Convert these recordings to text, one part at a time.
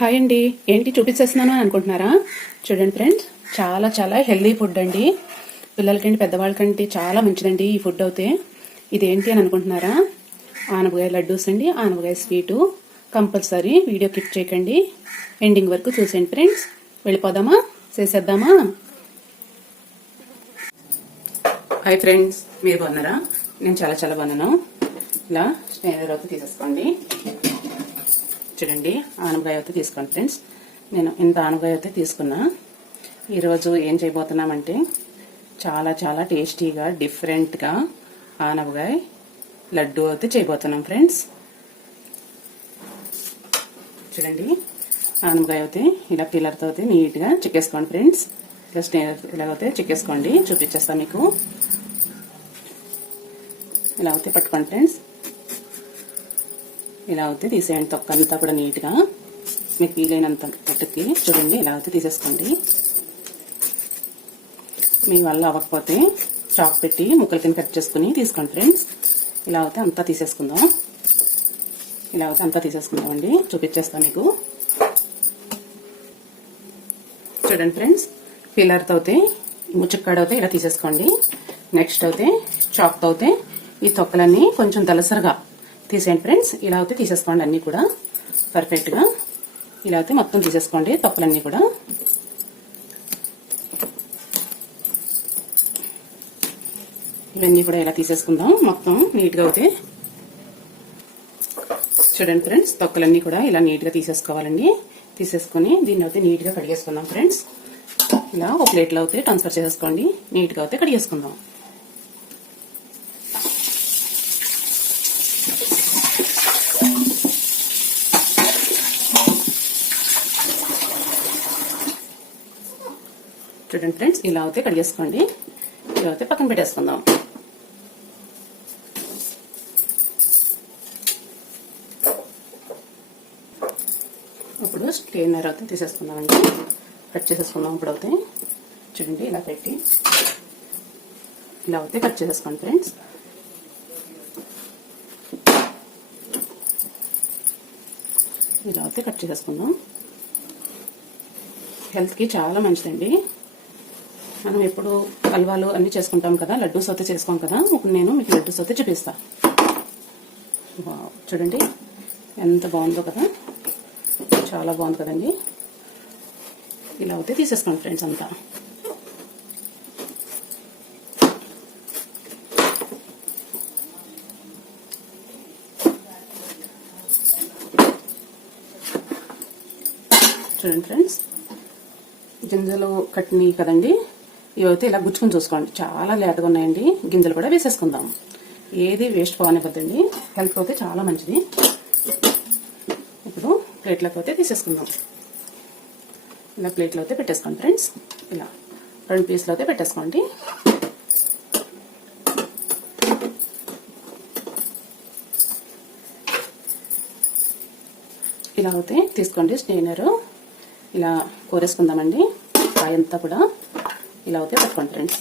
Hi అండి, ఏంటి చూపించేస్తున్నాను అని అనుకుంటున్నారా? చూడండి ఫ్రెండ్స్, చాలా చాలా హెల్దీ ఫుడ్ అండి. పిల్లలకంటే పెద్దవాళ్ళకంటే చాలా మంచిదండి ఈ ఫుడ్ అయితే. ఇదేంటి అని అనుకుంటున్నారా? ఆనపకాయ లడ్డూస్ అండి, ఆనపకాయ స్వీటు. కంపల్సరీ వీడియో క్లిక్ చేయకండి, ఎండింగ్ వరకు చూసేయండి ఫ్రెండ్స్. వెళ్ళిపోదామా, చేసేద్దామా? హాయ్ ఫ్రెండ్స్, మీరు బాగున్నారా? నేను చాలా చాలా బాగున్నాను. ఇలా స్టైనర్ అయితే తీసేసుకోండి. చూడండి, ఆనపకాయ అయితే తీసుకోండి ఫ్రెండ్స్. నేను ఇంత ఆనపకాయ అయితే తీసుకున్నా. ఈరోజు ఏం చేయబోతున్నామంటే చాలా చాలా టేస్టీగా డిఫరెంట్గా ఆనపకాయ లడ్డు అయితే చేయబోతున్నాం ఫ్రెండ్స్. చూడండి, ఆనపకాయ అయితే ఇలా పిల్లర్తో అయితే నీట్గా చిక్కేసుకోండి ఫ్రెండ్స్. ఇలా స్టైనర్ ఇలా అయితే చిక్కేసుకోండి, చూపించేస్తా మీకు. ఇలా అయితే పట్టుకోండి ఫ్రెండ్స్. ఇలా అయితే తీసేయండి, తొక్కంతా కూడా నీట్గా మీకు వీలైనంత పట్టుకి. చూడండి, ఇలా అయితే తీసేసుకోండి. మీ వల్ల అవ్వకపోతే చాక్ పెట్టి ముక్కల కింద కట్ చేసుకుని తీసుకోండి ఫ్రెండ్స్. ఇలా అయితే అంతా తీసేసుకుందాం. ఇలా అయితే అంతా తీసేసుకుందామండి, చూపించేస్తాను మీకు. చూడండి ఫ్రెండ్స్, పిల్లర్తో అయితే ముచ్చక్కాడ అయితే ఇలా తీసేసుకోండి. నెక్స్ట్ అయితే చాక్తో అయితే ఈ తొక్కలన్నీ కొంచెం దలసరగా తీసేయండి ఫ్రెండ్స్. ఇలా అయితే తీసేసుకోండి అన్నీ కూడా పర్ఫెక్ట్గా. ఇలా అయితే మొత్తం తీసేసుకోండి తొక్కలన్నీ కూడా. ఇవన్నీ కూడా ఇలా తీసేసుకుందాం మొత్తం నీట్గా అయితే. చూడండి ఫ్రెండ్స్, తొక్కలన్నీ కూడా ఇలా నీట్గా తీసేసుకోవాలండి. తీసేసుకొని దీన్ని అయితే నీట్గా కడిగేసుకుందాం ఫ్రెండ్స్. ఇలా ఒక ప్లేట్లో అయితే ట్రాన్స్ఫర్ చేసేసుకోండి, నీట్గా అయితే కడిగేసుకుందాం. చూడండి ఫ్రెండ్స్, ఇలా అయితే కడిగేసుకోండి. ఇలా అయితే పక్కన పెట్టేసుకుందాం. ఇప్పుడు స్ట్రైనర్ అయితే తీసేసుకుందామండి, కట్ చేసేసుకుందాం. ఇప్పుడు అయితే చూడండి, ఇలా పెట్టి ఇలా అయితే కట్ చేసేసుకోండి ఫ్రెండ్స్. ఇలా అయితే కట్ చేసేసుకుందాం. హెల్త్కి చాలా మంచిదండి. మనం ఎప్పుడు హల్వాలు అన్నీ చేసుకుంటాం కదా, లడ్డూస్ అయితే చేసుకోం కదా. ఇప్పుడు నేను మీకు లడ్డూస్ అయితే చూపిస్తా. చూడండి ఎంత బాగుందో కదా, చాలా బాగుంది కదండి. ఇలా అయితే తీసేసుకోండి ఫ్రెండ్స్ అంతా. చూడండి ఫ్రెండ్స్, గింజలు కట్టినవి కదండి, ఇవైతే ఇలా గుచ్చుకుని చూసుకోండి. చాలా లేతగా ఉన్నాయండి. గింజలు కూడా వేసేసుకుందాం. ఏది వేస్ట్ పోనివ్వద్దండి, హెల్త్ అయితే చాలా మంచిది. ఇప్పుడు ప్లేట్లోకి అయితే తీసేసుకుందాం. ఇలా ప్లేట్లో అయితే పెట్టేసుకోండి ఫ్రెండ్స్. ఇలా 2 పీసులు అయితే పెట్టేసుకోండి. ఇలా అయితే తీసుకోండి స్ట్రైనరు. ఇలా కోరేసుకుందామండి. కాయంతా కూడా ఇలా అయితే పెట్టుకోండి ఫ్రెండ్స్.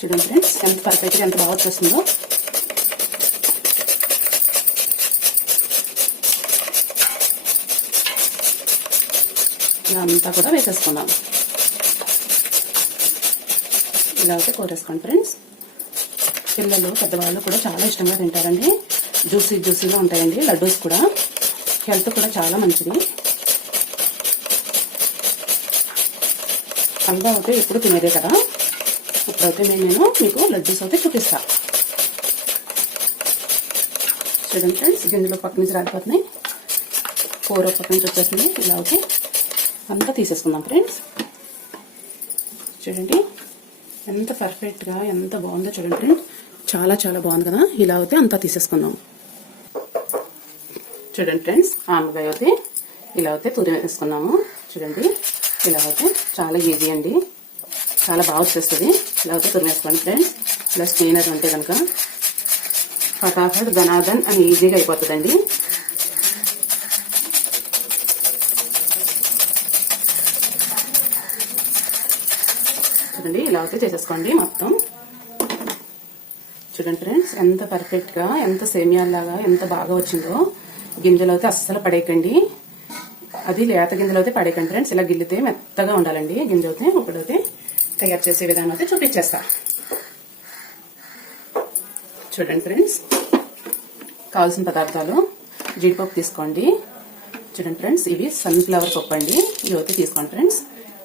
చూడండి ఫ్రెండ్స్, ఎంత పర్ఫెక్ట్గా ఎంత బాగా వచ్చేస్తుందో. ఇలా అంతా కూడా వేసేసుకుందాం. ఇలా అయితే కోరేసుకోండి ఫ్రెండ్స్. పిల్లలు పెద్దవాళ్ళు కూడా చాలా ఇష్టంగా తింటారండి. జ్యూసీగా ఉంటాయండి లడ్డూస్ కూడా. హెల్త్ కూడా చాలా మంచిది. హల్వా అయితే ఎప్పుడు తినేదే కదా. ఇప్పుడైతే నేను మీకు లడ్డూస్ అయితే చూపిస్తా. చూడండి ఫ్రెండ్స్, గింజలు పక్క నుంచి రాలిపోతున్నాయి, కూర పక్క నుంచి వచ్చేస్తుంది. ఇలా అయితే అంతా తీసేసుకుందాం ఫ్రెండ్స్. చూడండి ఎంత పర్ఫెక్ట్గా ఎంత బాగుందో చూడండి ఫ్రెండ్స్. చాలా చాలా బాగుంది కదా. ఇలా అయితే అంతా తీసేసుకుందాం. చూడండి ఫ్రెండ్స్, ఆనపకాయ అయితే ఇలా అయితే తురిమి వేసుకున్నాము. చూడండి, ఇలా అయితే చాలా ఈజీ అండి, చాలా బాగా వచ్చేస్తుంది. ఇలా అయితే తురిమి వేసుకోండి ఫ్రెండ్స్. ఇలా స్ట్రైనర్ అంటే కనుక ఫటాఫట్ ధనాధన్ అని ఈజీగా అయిపోతుందండి. చూడండి, ఇలా అయితే చేసేసుకోండి మొత్తం. చూడండి ఫ్రెండ్స్, ఎంత పర్ఫెక్ట్గా, ఎంత సేమియాలాగా ఎంత బాగా వచ్చిందో. గింజలు అయితే అస్సలు పడేయకండి, అది లేత గింజలు అయితే పడేయకండి ఫ్రెండ్స్. ఇలా గిల్లితే మెత్తగా ఉండాలండి గింజ అయితే. ఇప్పుడైతే తయారు చేసే విధానం అయితే చూపించేస్తా. చూడండి ఫ్రెండ్స్, కావాల్సిన పదార్థాలు: జీడిపప్పు తీసుకోండి. చూడండి ఫ్రెండ్స్, ఇవి సన్ఫ్లవర్ పప్పు అండి. ఇవి అయితే తీసుకోండి ఫ్రెండ్స్.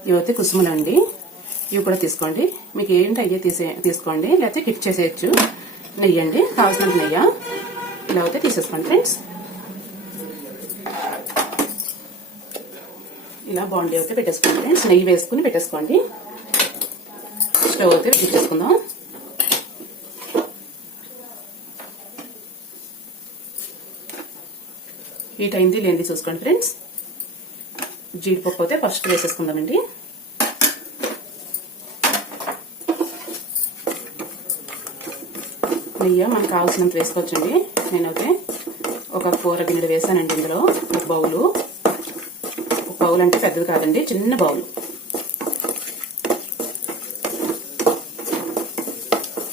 ఇవి అయితే కుసుములు అండి, ఇవి కూడా తీసుకోండి. మీకు ఏంటి అయ్యే తీసుకోండి, లేకపోతే కిట్ చేసేయచ్చు. నెయ్యి అండి, కావాల్సినంత నెయ్యి ఇలా అయితే తీసేసుకోండి ఫ్రెండ్స్. ఇలా బాండీ అయితే పెట్టేసుకోండి ఫ్రెండ్స్. నెయ్యి వేసుకుని పెట్టేసుకోండి. స్టవ్ అయితే పెట్టేసుకుందాం. హీట్ అయింది లేనిది చూసుకోండి ఫ్రెండ్స్. జీడిపప్పు అయితే ఫస్ట్ వేసేసుకుందామండి. నెయ్యి మనకు కావాల్సినంత వేసుకోవచ్చండి. నేనైతే ఒక కూర గిన్నెడు వేసానండి. ఇందులో ఒక బౌలు అంటే పెద్దది కాదండి, చిన్న బౌలు.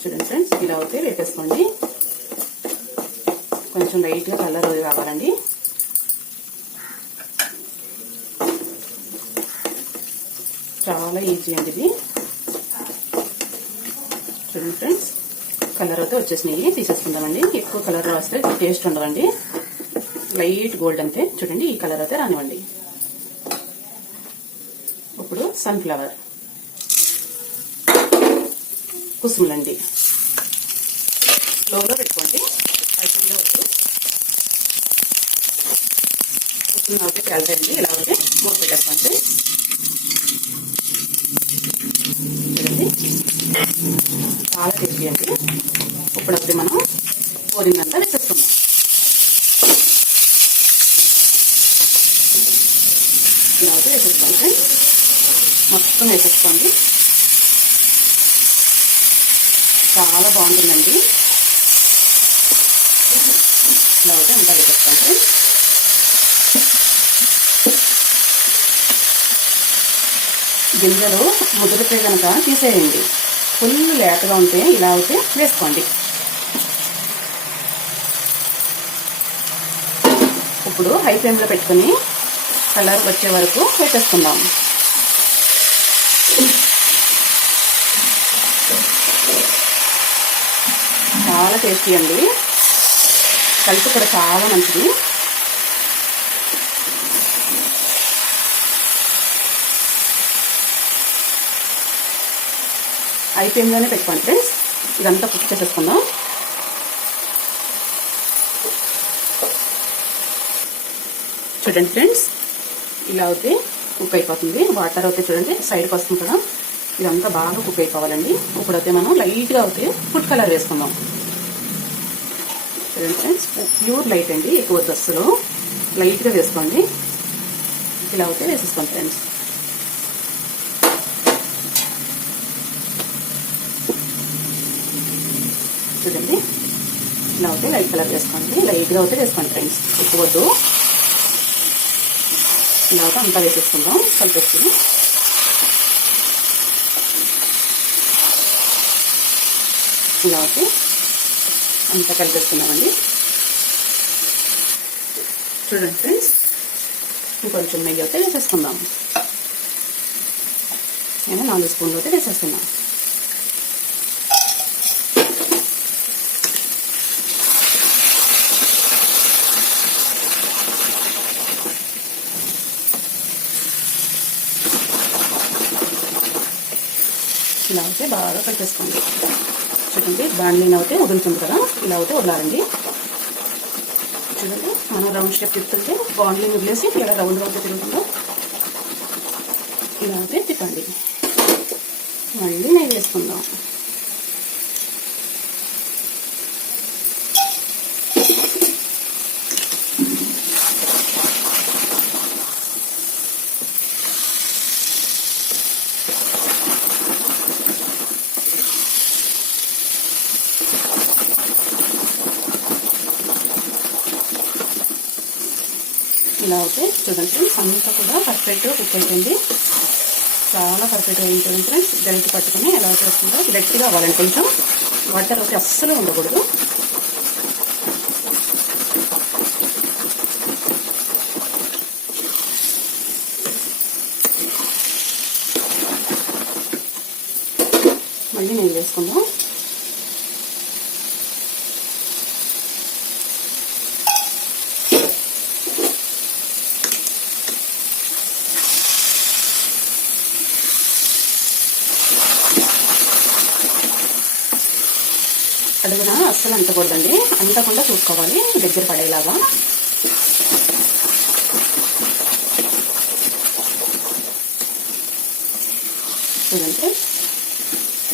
చూడండి ఫ్రెండ్స్, ఇలా అయితే వేసేసుకోండి. కొంచెం లైట్గా కలర్ రావాలండి. చాలా ఈజీ అండి ఇది. చూడండి ఫ్రెండ్స్, కలర్ అయితే వచ్చేసినాయి, తీసేసుకుందామండి. ఎక్కువ కలర్ వస్తే టేస్ట్ ఉండదండి. లైట్ గోల్డ్ అంతే. చూడండి, ఈ కలర్ అయితే రానివ్వండి. ఇప్పుడు సన్ఫ్లవర్ కుసుములండి. లోలో పెట్టుకోండి, హైలో వద్దు. కుసుములు అయితే కాల్చేయండి. ఇలా అయితే మూత పెట్టేసుకోండి. చూడండి, చాలా టేస్టీ అండి. ఇప్పుడైతే మనం పోరిందంతా వేసేసుకుందాం. ఇలా అయితే వేసేసుకోండి, మొత్తం వేసేసుకోండి. చాలా బాగుంటుందండి. ఇలా అయితే అంతా వేసేసుకోండి. గింజలు ముదిరితే కనుక తీసేయండి. ఫుల్ లేతగా ఉంటే ఇలా అయితే వేసుకోండి. ఇప్పుడు హై ఫ్లేమ్లో పెట్టుకుని కలర్ వచ్చే వరకు వేసేసుకుందాం. చాలా టేస్టీ అండి. కలిపి కూడా చాలా మంచిది. హై ఫ్లేమ్లోనే పెట్టుకోండి ఫ్రెండ్స్. ఇదంతా కుక్ చేసేసుకుందాం. చూడండి ఫ్రెండ్స్, ఇలా అయితే కుక్ అయిపోతుంది. వాటర్ అయితే చూడండి సైడ్కి వస్తుంది కదా, ఇదంతా బాగా కుక్ అయిపోవాలండి. ఇప్పుడైతే మనం లైట్గా అయితే ఫుడ్ కలర్ వేసుకుందాం. చూడండి ఫ్రెండ్స్, ప్యూర్ లైట్ అండి, ఎక్కువ అస్సలు లైట్గా వేసుకోండి. ఇలా అయితే వేసేసుకోండి ఫ్రెండ్స్. చూడండి, ఇలా అయితే లైట్ కలర్ వేసుకోండి. లైట్గా అయితే వేసుకోండి ఫ్రెండ్స్, ఎక్కువ వద్దు. ఇలా అయితే అంతా వేసేసుకుందాం కలిపేసుకుని. ఇలా అయితే అంతా కలిపేసుకున్నామండి. చూడండి ఫ్రెండ్స్, ఇంకొంచెం నెయ్యి అయితే వేసేసుకుందాం. నేను 4 స్పూన్లు అయితే వేసేస్తున్నాను. ఇలా అయితే బాగా కలిపేసుకోండి. చూడండి, బాండ్లీని అయితే వదులుతుంది కదా, ఇలా అయితే వదలాలండి. చూడండి, మనం రౌండ్ స్టెప్ తిప్పుతుంటే బాండ్లీని వదిలేసి ఇలా రౌండ్గా అయితే తిరుగుతుందో ఇలా అయితే తిప్పండి. మళ్ళీ నెయ్యి వేసుకుందాం. ఇలా అయితే చూడండి, అంతా కూడా పర్ఫెక్ట్గా కుక్ అయిపోయింది. చాలా పర్ఫెక్ట్గా ఉంటుంది ఫ్రెండ్స్. గరిటె పట్టుకుని ఎలా అయితే వస్తుందో గట్టిగా అవ్వాలండి కొంచెం. వాటర్ అయితే అస్సలు ఉండకూడదు. మళ్ళీ నేను వేసుకుందాం. అడుగున అస్సలు అంటకూడదండి, అంటకుండా చూసుకోవాలి దగ్గర పడేలాగా. చూడండి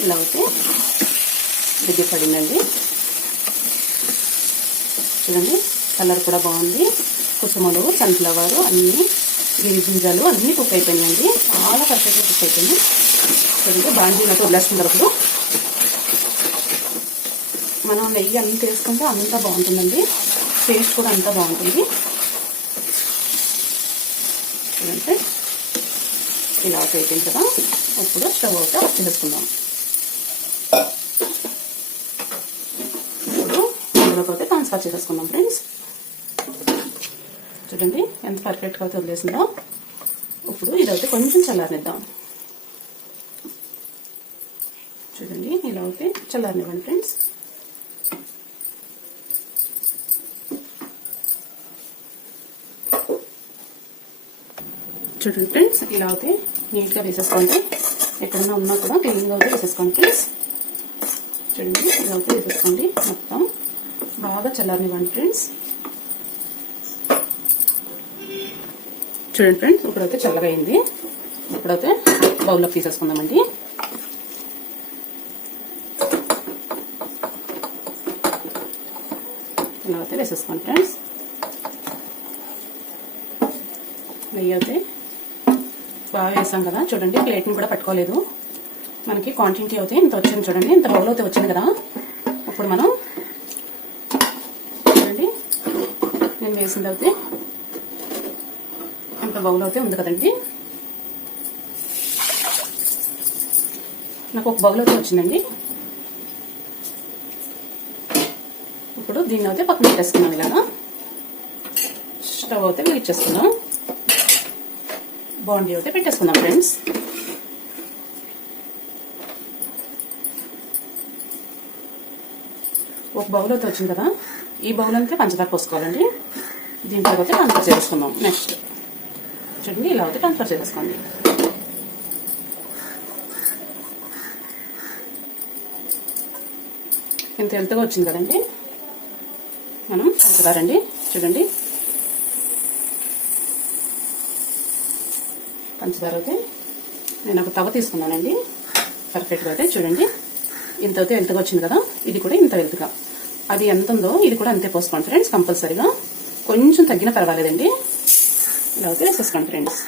ఇలా అయితే దగ్గర పడిందండి. చూడండి కలర్ కూడా బాగుంది. కుసుమలు, సన్ఫ్లవర్ అన్నీ గింజలు అన్నీ కుక్ అయిపోయినాయండి. చాలా పర్ఫెక్ట్గా కుక్ అయిపోయింది. చూడండి బాండీలతో వదిలేస్తున్నప్పుడు మనం నెయ్యి అంత వేసుకుంటే అంత బాగుంటుందండి. టేస్ట్ కూడా అంత బాగుంటుంది. చూడండి ఇలా అయిపోయింది కదా. ఇప్పుడు స్టవ్ అవుతే ఆఫ్ చేసుకుందాం. ఇప్పుడు అందులోకి ట్రాన్స్ఫర్ చేసేసుకుందాం ఫ్రెండ్స్. చూడండి ఎంత పర్ఫెక్ట్గా అయితే వదిలేసిందో. ఇప్పుడు ఇదైతే కొంచెం చల్లారనిద్దాం. చూడండి ఇలా అయితే చల్లారనివ్వండి ఫ్రెండ్స్. చూడండి ఫ్రెండ్స్ ఇలా అయితే నీట్గా వేసేసుకోండి. ఎక్కడన్నా ఉన్నా కూడా క్లీన్గా అయితే వేసేసుకోండి ఫ్రెండ్స్. చూడండి ఇలా అయితే వేసేసుకోండి. మొత్తం బాగా చల్లారనివ్వండి ఫ్రెండ్స్. చూడండి ఫ్రెండ్స్ ఇప్పుడైతే చల్లగా అయింది. ఇప్పుడైతే బౌల్లోకి తీసేసుకుందామండి. ఇలా అయితే వేసేసుకోండి ఫ్రెండ్స్. నెయ్యి అయితే బాగా వేసాం కదా. చూడండి ప్లేట్ని కూడా పట్టుకోలేదు. మనకి క్వాంటిటీ అయితే ఇంత వచ్చింది. చూడండి ఇంత బౌల్ అయితే వచ్చింది కదా. ఇప్పుడు మనం చూడండి నేను వేసింది అయితే ఇంత బౌల్ అయితే ఉంది కదండి. నాకు ఒక బౌల్ అయితే వచ్చిందండి. ఇప్పుడు దీన్ని అయితే పక్కన పెట్టేసుకున్నాను. ఇలాగా స్టవ్ అయితే వెలిగించేసుకున్నాం. బాండీ అయితే పెట్టేసుకుందాం ఫ్రెండ్స్. ఒక బౌల్ అయితే వచ్చింది కదా. ఈ బౌల్ అంతే పంచదార పోసుకోవాలండి. దీంట్లో అయితే ట్రాన్స్ఫర్ చేసుకుందాం. నెక్స్ట్ చూడండి ఇలా అయితే ట్రాన్స్ఫర్ చేసుకోండి. ఇంత హెల్త్గా వచ్చింది కదండి. మనం పంచదార అండి చూడండి పంచదార అయితే నేను ఒక తవ తీసుకున్నానండి. పర్ఫెక్ట్గా అయితే చూడండి ఇంత అయితే హెల్త్గా వచ్చింది కదా. ఇది కూడా ఇంత హెల్త్గా అది ఎంత ఉందో ఇది కూడా అంతే పోసుకోండి ఫ్రెండ్స్. కంపల్సరీగా కొంచెం తగ్గినా పర్వాలేదండి. ఇలా అయితే వేసేసుకోండి ఫ్రెండ్స్.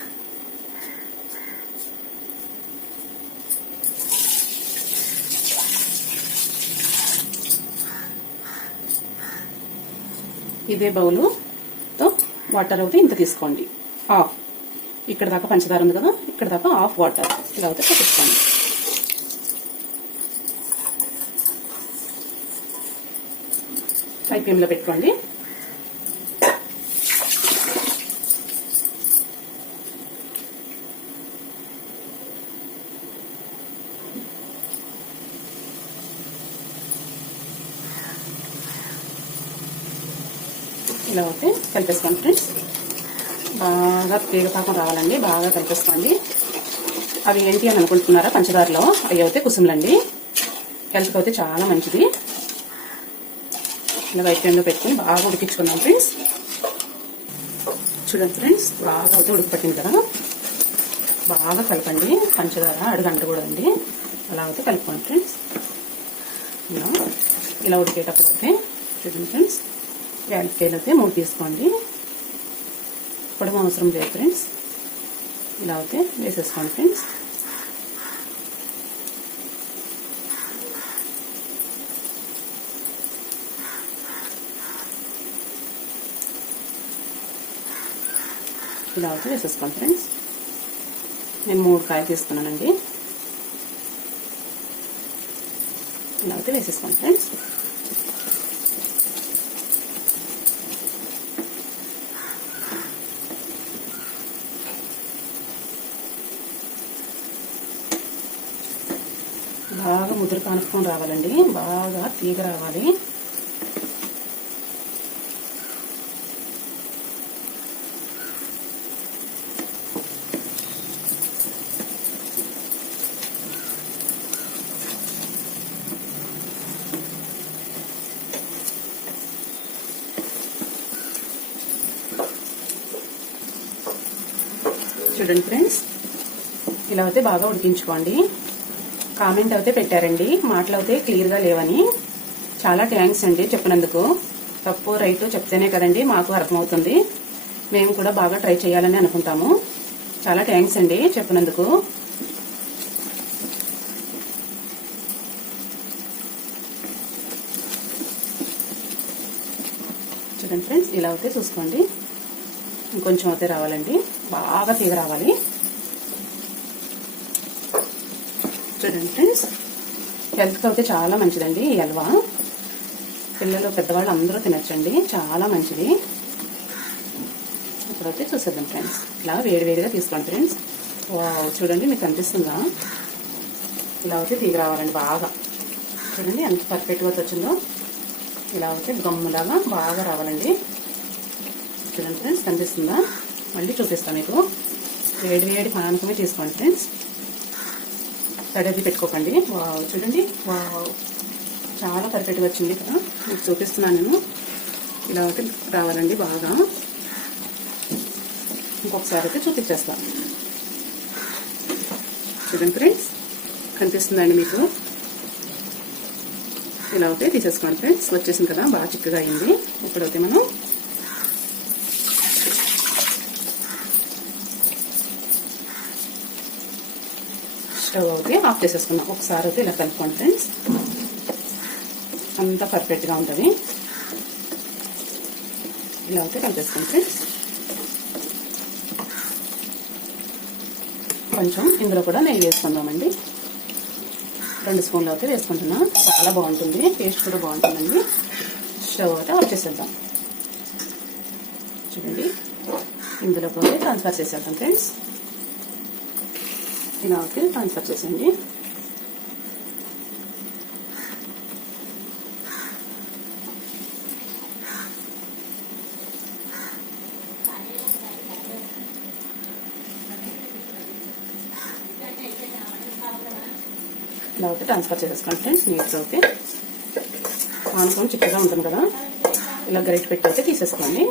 ఇదే బౌలుతో వాటర్ అయితే ఇంత తీసుకోండి. హాఫ్ ఇక్కడ దాకా పంచదార ఉంది కదా, ఇక్కడ దాకా హాఫ్ వాటర్ ఇలా అయితే పెట్టించుకోండి. హై ఫ్లేమ్లో పెట్టుకోండి. ఇలా అయితే కలిపేసుకోండి ఫ్రెండ్స్. బాగా తీగ పాకం రావాలండి. బాగా కలిపేసుకోండి. అవి ఏంటి అని అనుకుంటున్నారా పంచదారలో? అవి అయితే కుసుములండి. హెల్త్కి అయితే చాలా మంచిది. ఇలా వైట్ ఫ్లేమ్లో పెట్టుకుని బాగా ఉడికించుకుందాం ఫ్రెండ్స్. చూడండి ఫ్రెండ్స్ బాగా అయితే ఉడికిపెట్టింది కదా. బాగా కలపండి. పంచదార అడుగంటకూడదండి. అలా అయితే కలుపుకోండి ఫ్రెండ్స్. ఇలా ఉడికేటప్పుడు అయితే చూడండి ఫ్రెండ్స్ యాలక్కాయలు అయితే 3 తీసుకోండి. పొడవు అవసరం లేదు ఫ్రెండ్స్. ఇలా అయితే వేసేసుకోండి ఫ్రెండ్స్. ఇలా అయితే వేసేసుకోండి ఫ్రెండ్స్. నేను 3 కాయలు తీసుకున్నానండి. ఇలా అయితే వేసేసుకోండి ఫ్రెండ్స్. బాగా ముద్ర కానుకొని రావాలండి, బాగా తీగ రావాలి. చూడండి ఫ్రెండ్స్, ఇలా అయితే బాగా ఉడికించుకోండి. కామెంట్ అయితే పెట్టారండి, మాటలు అయితే క్లియర్గా లేవని. చాలా థ్యాంక్స్ అండి చెప్పినందుకు. తప్పు రైట్ చెప్తేనే కదండి మాకు అర్థమవుతుంది, మేము కూడా బాగా ట్రై చేయాలని అనుకుంటాము. చాలా థ్యాంక్స్ అండి చెప్పినందుకు. చూడండి ఫ్రెండ్స్, ఇలా అయితే చూసుకోండి. ఇంకొంచెం అయితే రావాలండి, బాగా తీగ రావాలి. చూడండి ఫ్రెండ్స్, హెల్త్కి అయితే చాలా మంచిదండి ఈ హల్వా. పిల్లలు పెద్దవాళ్ళు అందరూ తినచ్చండి, చాలా మంచిది. ఇప్పుడైతే చూసేద్దాం ఫ్రెండ్స్. ఇలా వేడివేడిగా తీసుకోండి ఫ్రెండ్స్. చూడండి, మీకు కనిపిస్తుందా? ఇలా అయితే తీగ రావాలండి బాగా. చూడండి ఎంత పర్ఫెక్ట్గా వచ్చిందో. ఇలా అయితే గమ్ములాగా బాగా రావాలండి. చూడండి ఫ్రెండ్స్, కనిపిస్తుందా? మళ్ళీ చూపిస్తాను మీకు. వేడి పానకమే తీసుకోండి ఫ్రెండ్స్, తడది పెట్టుకోకండి. చూడండి, చాలా పర్ఫెక్ట్గా వచ్చింది కదా, మీకు చూపిస్తున్నాను నేను. ఇలా అయితే రావాలండి బాగా. ఇంకొకసారి అయితే చూపించేస్తాను. చూడండి ఫ్రెండ్స్, కనిపిస్తుందండి మీకు? ఇలా అయితే తీసేసుకోండి ఫ్రెండ్స్. వచ్చేసింది కదా, బాగా చిక్కగా అయింది. ఇప్పుడైతే మనం స్టవ్ అయితే ఆఫ్ చేసేసుకున్నాం. ఒకసారి అయితే ఇలా కలుపుకోండి ఫ్రెండ్స్, అంతా పర్ఫెక్ట్గా ఉంటుంది. ఇలా అయితే కలిపేసుకోండి ఫ్రెండ్స్. కొంచెం ఇందులో కూడా నెయ్యి వేసుకుందామండి. 2 స్పూన్లు అయితే వేసుకుంటున్నా. చాలా బాగుంటుంది, టేస్ట్ కూడా బాగుంటుందండి. స్టవ్ అయితే ఆఫ్ చేసేద్దాం. చూడండి, ఇందులో కూడా ట్రాన్స్ఫర్ చేసేద్దాం ఫ్రెండ్స్. ఇలా అయితే ట్రాన్స్ఫర్ చేసేయండి. ఇలా అయితే ట్రాన్స్ఫర్ చేసేసుకోండి ఫ్రెండ్స్. నీట్గా అయితే పానకం చిక్కగా ఉంటుంది కదా, ఇలా గరిటె పెట్టి అయితే తీసేసుకోండి.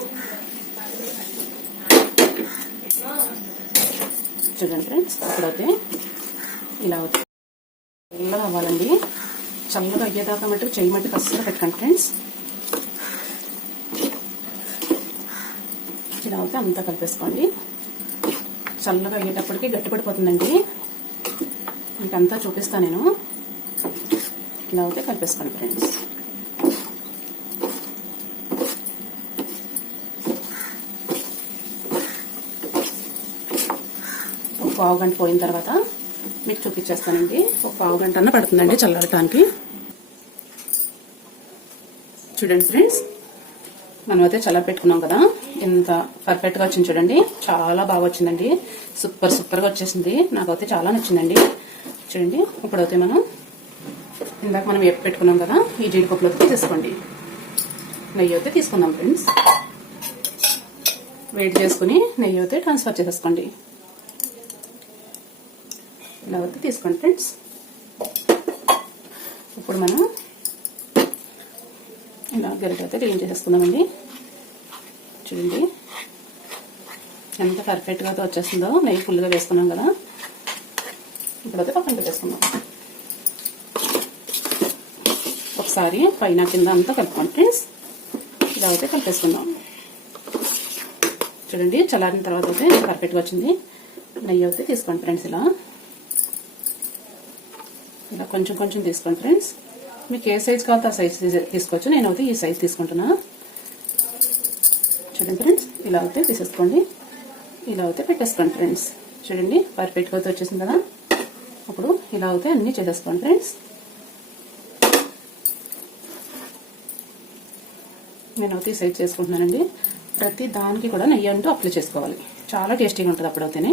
చూడండి ఫ్రెండ్స్, ఇప్పుడైతే ఇలా చల్లగా అవ్వాలండి. చల్లగా అయ్యేదాకా మట్టుకు చెయ్యి మట్టుకు అస్సలు పెట్టండి ఫ్రెండ్స్. ఇలా అయితే అంతా కలిపేసుకోండి. చల్లగా అయ్యేటప్పటికి గట్టిపడిపోతుందండి. మీకు అంతా చూపిస్తాను నేను. ఇలా అయితే కలిపేసుకోండి ఫ్రెండ్స్. పావు గంట పోయిన తర్వాత మీకు చూపించేస్తానండి. ఒక పావు గంట అన్న పడుతుందండి చల్లడానికి. చూడండి ఫ్రెండ్స్, మనం అయితే చల్ల పెట్టుకున్నాం కదా, ఎంత పర్ఫెక్ట్గా వచ్చింది చూడండి. చాలా బాగా వచ్చిందండి, సూపర్గా వచ్చేసింది. నాకైతే చాలా నచ్చిందండి. చూడండి, ఇప్పుడైతే ఇందాక మనం వేపి పెట్టుకున్నాం కదా, ఈ జీడిపప్పులోకి తీసేసుకోండి. నెయ్యి అయితే తీసుకుందాం ఫ్రెండ్స్. వేడి చేసుకుని నెయ్యి అయితే ట్రాన్స్ఫర్ చేసేసుకోండి. ఇలా అయితే తీసుకోండి ఫ్రెండ్స్. ఇప్పుడు మనం ఇలా గరిటె అయితే క్లీన్ చేసేసుకుందామండి. చూడండి ఎంత పర్ఫెక్ట్గా అయితే వచ్చేస్తుందో. నెయ్యి ఫుల్గా వేసుకున్నాం కదా, ఇప్పుడైతే పక్కన పెట్టేసుకుందాం. ఒకసారి పైన కింద అంతా కలుపుకోండి ఫ్రెండ్స్. ఇలా అయితే కలిపేసుకుందాం. చూడండి, చల్లారిన తర్వాత అయితే పర్ఫెక్ట్గా వచ్చింది. నెయ్యి అయితే తీసుకోండి ఫ్రెండ్స్. ఇలా కొంచెం తీసుకోండి ఫ్రెండ్స్. మీకు ఏ సైజ్ కావాలో ఆ సైజ్ తీసుకోవచ్చు. నేనైతే ఈ సైజ్ తీసుకుంటున్నా. చూడండి ఫ్రెండ్స్, ఇలా అయితే తీసేసుకోండి. ఇలా అయితే పెట్టేసుకోండి ఫ్రెండ్స్. చూడండి, పర్ఫెక్ట్గా అయితే వచ్చేసింది కదా. అప్పుడు ఇలా అయితే అన్నీ చేసేసుకోండి ఫ్రెండ్స్. నేనైతే సైజ్ చేసుకుంటున్నానండి. ప్రతి దానికి కూడా నెయ్యి అంటూ అప్లై చేసుకోవాలి. చాలా టేస్టీగా ఉంటుంది అప్పుడైతేనే.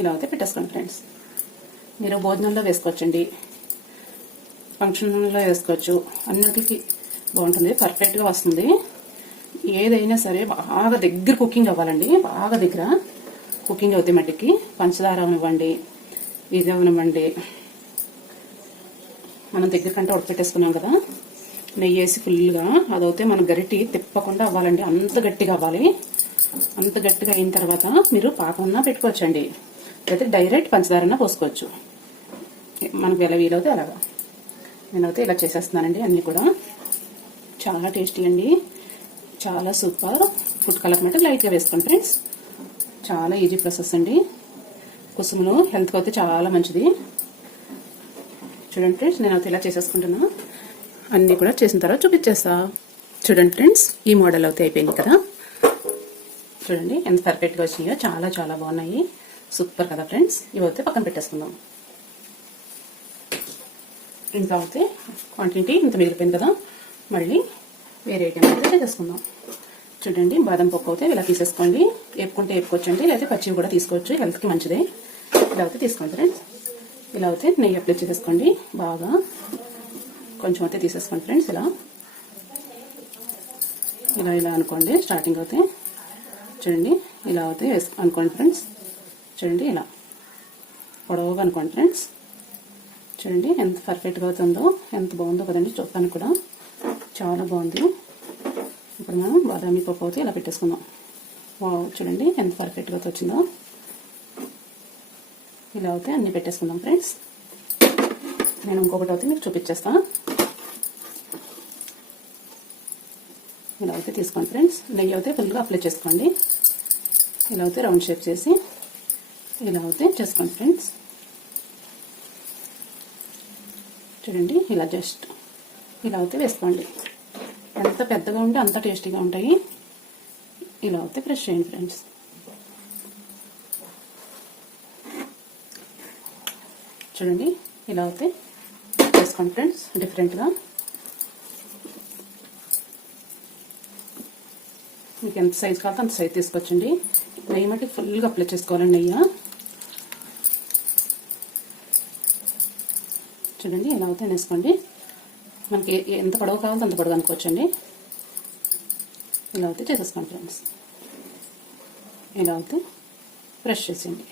ఇలా అయితే పెట్టేసుకోండి ఫ్రెండ్స్. మీరు భోజనంలో వేసుకోవచ్చండి, ఫంక్షన్లో వేసుకోవచ్చు, అన్నిటికీ బాగుంటుంది, పర్ఫెక్ట్గా వస్తుంది. ఏదైనా సరే బాగా దగ్గర కుకింగ్ అవ్వాలండి. బాగా దగ్గర కుకింగ్ అవుతాయి మట్టికి. పంచదార అవనివ్వండి, ఇది అవనివ్వండి, మనం దగ్గర కంటే ఉడకపెట్టేసుకున్నాం కదా, నెయ్యి వేసి ఫుల్గా అదైతే మన గరిటి తిప్పకుండా అవ్వాలండి. అంత గట్టిగా అవ్వాలి. అంత గట్టిగా అయిన తర్వాత మీరు పాకమన్నా పెట్టుకోవచ్చండి, అయితే డైరెక్ట్ పంచదారన్నా పోసుకోవచ్చు, మనకు ఎలా వీలవుతే అలాగా. నేనైతే ఇలా చేసేస్తున్నానండి. అన్నీ కూడా చాలా టేస్టీ అండి, చాలా సూపర్. ఫుడ్ కలర్ మాట లైట్గా వేసుకోండి ఫ్రెండ్స్. చాలా ఈజీ ప్రాసెస్ అండి. కుసుములు హెల్త్కి అయితే చాలా మంచిది. చూడండి ఫ్రెండ్స్, నేనైతే ఇలా చేసేసుకుంటున్నా. అన్నీ కూడా చేసిన తర్వాత చూపించేస్తా. చూడండి ఫ్రెండ్స్, ఈ మోడల్ అయితే అయిపోయింది కదా. చూడండి ఎంత పర్ఫెక్ట్గా వచ్చినాయో, చాలా చాలా బాగున్నాయి. సూపర్ కదా ఫ్రెండ్స్. ఇవైతే పక్కన పెట్టేసుకుందాం. ఇంకా అయితే క్వాంటిటీ ఇంత మిగిలిపోయింది కదా, మళ్ళీ వేరే ఐటెం అయితే చేసేసుకుందాం. చూడండి, బాదం పప్పు అయితే ఇలా తీసేసుకోండి. వేపుకుంటే వేపుకోవచ్చండి, లేకపోతే పచ్చివి కూడా తీసుకోవచ్చు, హెల్త్కి మంచిదే. ఇలా అయితే తీసుకోండి ఫ్రెండ్స్. ఇలా అయితే నెయ్యి అప్లై చేసేసుకోండి. బాగా కొంచెం అయితే తీసేసుకోండి ఫ్రెండ్స్. ఇలా ఇలా ఇలా అనుకోండి. స్టార్టింగ్ అయితే చూడండి, ఇలా అయితే అనుకోండి ఫ్రెండ్స్. చూడండి, ఇలా పొడవుగా అనుకోండి ఫ్రెండ్స్. చూడండి ఎంత పర్ఫెక్ట్గా అవుతుందో, ఎంత బాగుందో కదండి. చూడటానికి కూడా చాలా బాగుంది. ఇప్పుడు మనం బాదామి పప్పు అయితే ఇలా పెట్టేసుకుందాం. వావ్, చూడండి ఎంత పర్ఫెక్ట్గా వచ్చిందో. ఇలా అయితే అన్నీ పెట్టేసుకుందాం ఫ్రెండ్స్. నేను ఇంకొకటి అయితే మీకు చూపించేస్తాను. ఇలా అయితే తీసుకోండి ఫ్రెండ్స్. నెయ్యి అయితే ఫుల్గా అప్లై చేసుకోండి. ఇలా అయితే రౌండ్ షేప్ చేసి ఇలా అయితే చేసుకోండి ఫ్రెండ్స్. చూడండి, ఇలా జస్ట్ ఇలా అయితే వేసుకోండి. ఎంత పెద్దగా ఉంటే అంత టేస్టీగా ఉంటాయి. ఇలా అయితే ప్రెస్ చేయండి ఫ్రెండ్స్. చూడండి, ఇలా అయితే చేసుకోండి ఫ్రెండ్స్. డిఫరెంట్గా మీకు ఎంత సైజు కావాలో అంత సైజు తీసుకొచ్చండి. నెయ్యి మట్టి ఫుల్గా అప్లై చేసుకోవాలండి. నెయ్యి చూడండి, ఇలా అయితే వేసుకోండి. మనకి ఎంత పొడవు కావాలో అంత పొడవు అనుకోవచ్చండి. ఇలా అయితే చేసేసుకోండి ఫ్రెండ్స్. ఇలా అయితే ప్రెస్ చేసేయండి.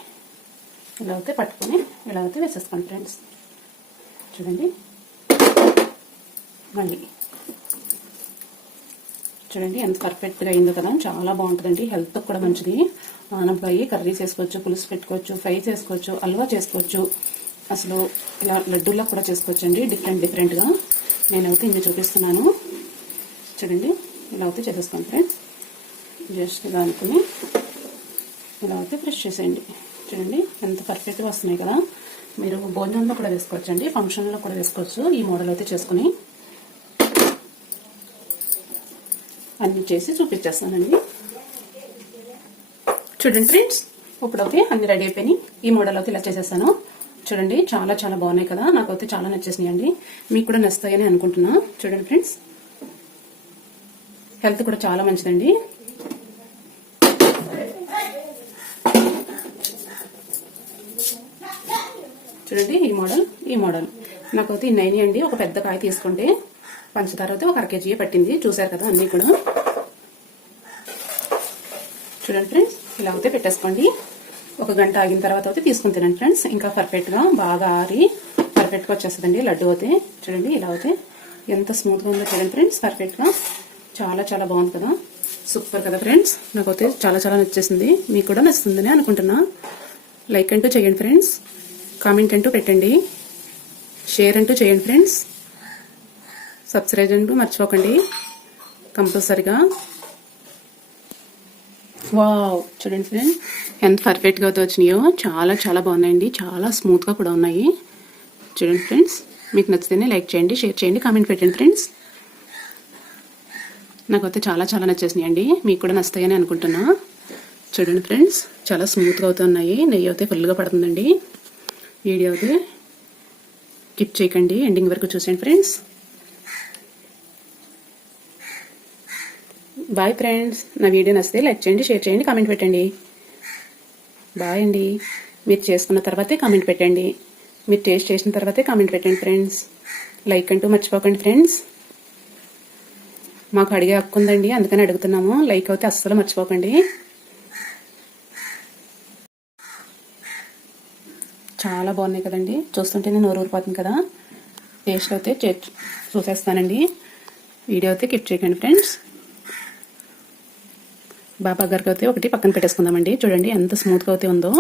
ఇలా అయితే పట్టుకొని ఇలా అయితే వేసేసుకోండి ఫ్రెండ్స్. చూడండి, మళ్ళీ చూడండి ఎంత పర్ఫెక్ట్గా అయిందో కదా. చాలా బాగుంటుందండి, హెల్త్కి కూడా మంచిది. ఆనపకాయ కర్రీస్ చేసుకోవచ్చు, పులుసు పెట్టుకోవచ్చు, ఫ్రై చేసుకోవచ్చు, హల్వా చేసుకోవచ్చు, అసలు ఇలా లడ్డూలా కూడా చేసుకోవచ్చండి. డిఫరెంట్గా నేనైతే ఇన్ని చూపిస్తున్నాను. చూడండి, ఇలా అయితే చేసేసుకోండి ఫ్రెండ్స్. జస్ట్ ఇలా అనుకుని ఇలా అయితే ఫ్రెష్ చేసేయండి. చూడండి ఎంత పర్ఫెక్ట్గా వస్తున్నాయి కదా. మీరు భోజనంలో కూడా వేసుకోవచ్చండి, ఫంక్షన్లో కూడా వేసుకోవచ్చు. ఈ మోడల్ అయితే చేసుకుని అన్ని చేసి చూపించేస్తానండి. చూడండి ఫ్రెండ్స్, ఇప్పుడైతే అన్ని రెడీ అయిపోయినాయి. ఈ మోడల్ అయితే ఇలా చేసేస్తాను. చూడండి, చాలా చాలా బాగున్నాయి కదా. నాకైతే చాలా నచ్చేసినాయి అండి. మీకు కూడా నచ్చుతాయని అనుకుంటున్నా. చూడండి ఫ్రెండ్స్, హెల్త్ కూడా చాలా మంచిదండి. చూడండి, ఈ మోడల్ నాకైతే ఇన్ని అండి. ఒక పెద్ద కాయ తీసుకుంటే పంచదార అయితే ఒక 1/2 kg పట్టింది. చూసారు కదా అన్నీ కూడా. చూడండి ఫ్రెండ్స్, ఇలా అయితే పెట్టేసుకోండి. 1 గంట ఆగిన తర్వాత అయితే తీసుకుని తినండి ఫ్రెండ్స్. ఇంకా పర్ఫెక్ట్గా బాగా ఆరి పర్ఫెక్ట్గా వచ్చేస్తుందండి లడ్డు అయితే. చూడండి, ఇలా అయితే ఎంత స్మూత్గా ఉందో చూడండి ఫ్రెండ్స్. పర్ఫెక్ట్గా చాలా చాలా బాగుంది కదా. సూపర్ కదా ఫ్రెండ్స్. నాకైతే చాలా చాలా నచ్చేసింది. మీకు కూడా నచ్చుతుందని అనుకుంటున్నా. లైక్ అంటూ చేయండి ఫ్రెండ్స్, కామెంట్ అంటూ పెట్టండి, షేర్ అంటూ చేయండి ఫ్రెండ్స్, సబ్స్క్రైబ్ అంటూ మర్చిపోకండి కంపల్సరిగా. వావ్, చూడండి ఫ్రెండ్స్ ఎంత పర్ఫెక్ట్గా అయితే వచ్చినాయో. చాలా చాలా బాగున్నాయండి, చాలా స్మూత్గా కూడా ఉన్నాయి. చూడండి ఫ్రెండ్స్, మీకు నచ్చితేనే లైక్ చేయండి, షేర్ చేయండి, కామెంట్ పెట్టండి ఫ్రెండ్స్. నాకైతే చాలా చాలా నచ్చేసినాయి అండి. మీకు కూడా నచ్చుతాయని అనుకుంటున్నా. చూడండి ఫ్రెండ్స్, చాలా స్మూత్గా అవుతున్నాయి. నెయ్యి అయితే ఫుల్గా పడుతుందండి. వీడియో అయితే స్కిప్ చేయకండి, ఎండింగ్ వరకు చూసేయండి ఫ్రెండ్స్. Bye friends. నా వీడియో నచ్చితే లైక్ చేయండి, షేర్ చేయండి, కామెంట్ పెట్టండి. బాయ్ అండి. మీరు చేసుకున్న తర్వాతే కామెంట్ పెట్టండి. మీరు టేస్ట్ చేసిన తర్వాతే కామెంట్ పెట్టండి ఫ్రెండ్స్. లైక్ అంటూ మర్చిపోకండి ఫ్రెండ్స్. మాకు అడిగే హక్కు ఉందండి, అందుకని అడుగుతున్నాము. లైక్ అయితే అస్సలు మర్చిపోకండి. చాలా బాగున్నాయి కదండి, చూస్తుంటేనే నోరు ఊరిపోతుంది కదా. టేస్ట్ అయితే చూసేస్తానండి. వీడియో అయితే కిప్ చేయకండి ఫ్రెండ్స్. బాబా గారికి అయితే ఒకటి పక్కన పెట్టేసుకుందామండి. చూడండి ఎంత స్మూత్గా అయితే ఉందో.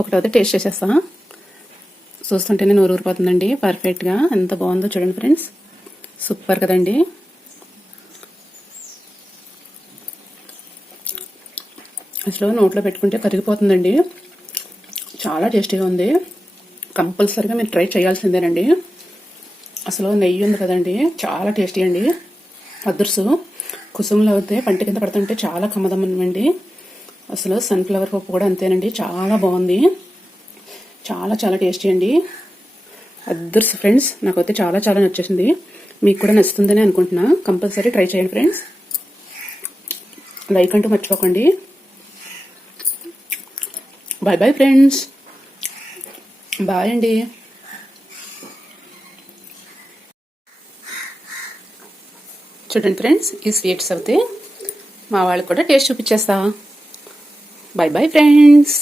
ఒకటైతే టేస్ట్ చేసేస్తా. చూస్తుంటేనే నోరు ఊరిపోతుందండి. పర్ఫెక్ట్గా ఎంత బాగుందో చూడండి ఫ్రెండ్స్. సూపర్ కదండి. అసలు నోట్లో పెట్టుకుంటే కరిగిపోతుందండి. చాలా టేస్టీగా ఉంది. కంపల్సరీగా మీరు ట్రై చేయాల్సిందేనండి. అసలు నెయ్యి ఉంది కదండి, చాలా టేస్టీ అండి. అదృసు కుసుములు అయితే పంట కింద పడుతుంటే చాలా కమ్మదమ్మండి. అసలు సన్ఫ్లవర్ పప్పు కూడా అంతేనండి, చాలా బాగుంది. చాలా చాలా టేస్టీ అండి. అదృసు ఫ్రెండ్స్, నాకైతే చాలా చాలా నచ్చేసింది. మీకు కూడా నచ్చుతుందని అనుకుంటున్నా. కంపల్సరీ ట్రై చేయండి ఫ్రెండ్స్. లైక్ అంటూ మర్చిపోకండి. Bye bye friends. బాయ్ అండి. చూడండి ఫ్రెండ్స్, ఈ స్వీట్స్ అయితే మా వాళ్ళకి కూడా టేస్ట్ చూపించేస్తా. Bye bye friends.